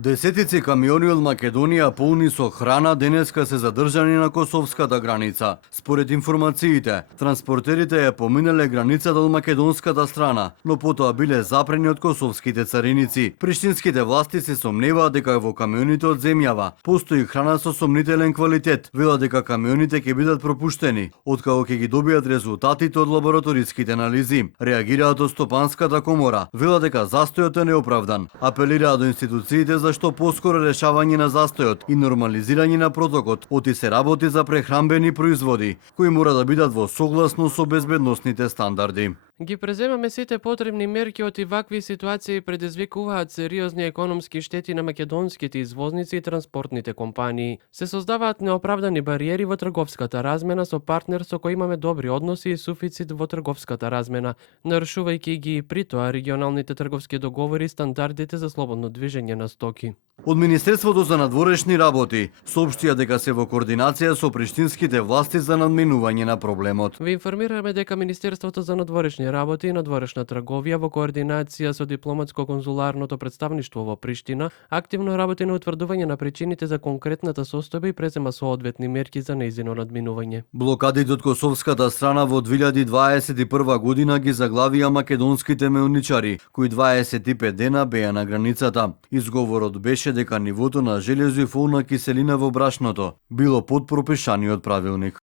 Десетици камиони од Македонија полни со храна денеска се задржани на косовската граница. Според информациите, транспортерите ја поминале границата од македонската страна, но потоа биле запрени од косовските цариници. Приштинските власти се сомневаат дека во камионите од земјава постои храна со сомнителен квалитет. Велат дека камионите ќе бидат пропуштени, откако ќе ги добијат резултатите од лабораториските анализи. Реагираат од Стопанската комора, велат дека застојот е неоправдан. Апелираат до институциите за што поскоро решавање на застојот и нормализирање на протокот, оти се работи за прехранбени производи, кои мора да бидат во согласно со безбедносните стандарди. Ги преземаме сите потребни мерки од вакви ситуации предизвикуваат сериозни економски штети на македонските извозници и транспортните компании. Се создаваат неоправдани бариери во трговската размена со партнер со кој имаме добри односи и суфицит во трговската размена, нарушувајќи ги и при тоа регионалните трговски договори и стандардите за слободно движење на стоки. Од Министерството за надворешни работи соопштија дека се во координација со приштинските власти за надминување на проблемот. Ви информираме дека Министерството за надворешни работи и надворешна трговија во координација со дипломатско-конзуларното представништво во Приштина активно работи на утврдување на причините за конкретната состојба и презема соодветни мерки за нејзино надминување. Блокадите од косовската страна во 2021 година ги заглавија македонските мелничари, кои 25 дена беа на границата. Изговорот беше дека нивото на железо и фолна киселина во брашното било под пропишаниот правилник.